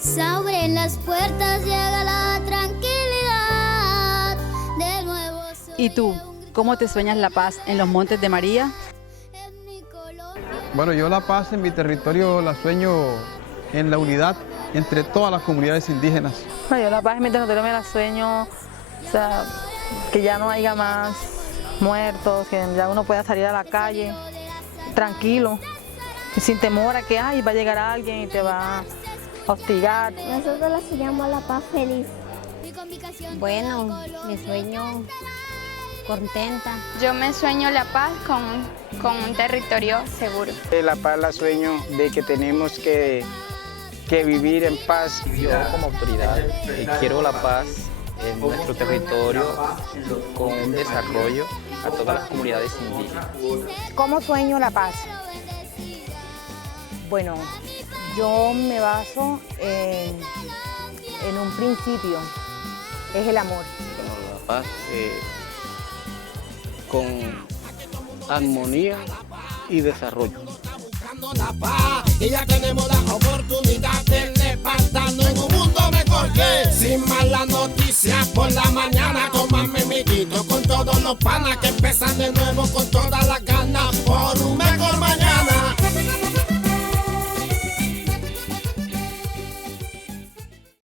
Se abren las puertas, llega la tranquilidad. De nuevo soy ¿Y tú, cómo te sueñas la paz en los Montes de María? en mi Colombia. Bueno, yo la paz en mi territorio la sueño en la unidad entre todas las comunidades indígenas. Bueno, yo la paz en mi territorio me la sueño, o sea, que ya no haya más muertos, que ya uno pueda salir a la calle tranquilo, sin temor a que ay, va a llegar alguien y te va a hostigar. Nosotros la soñamos la paz feliz. Bueno, me sueño contenta. Yo me sueño la paz con un territorio seguro. La paz la sueño de que tenemos que vivir en paz. Yo como autoridad quiero la paz en nuestro territorio con un desarrollo a todas las comunidades indígenas. ¿Cómo sueño la paz? Bueno, yo me baso en un principio, es el amor. Bueno, la paz con armonía y desarrollo. La paz, y ya tenemos la oportunidad de levantarnos en un mundo mejor que sin malas noticias por la mañana, tomarme mi guito con todos los panas que empiezan de nuevo con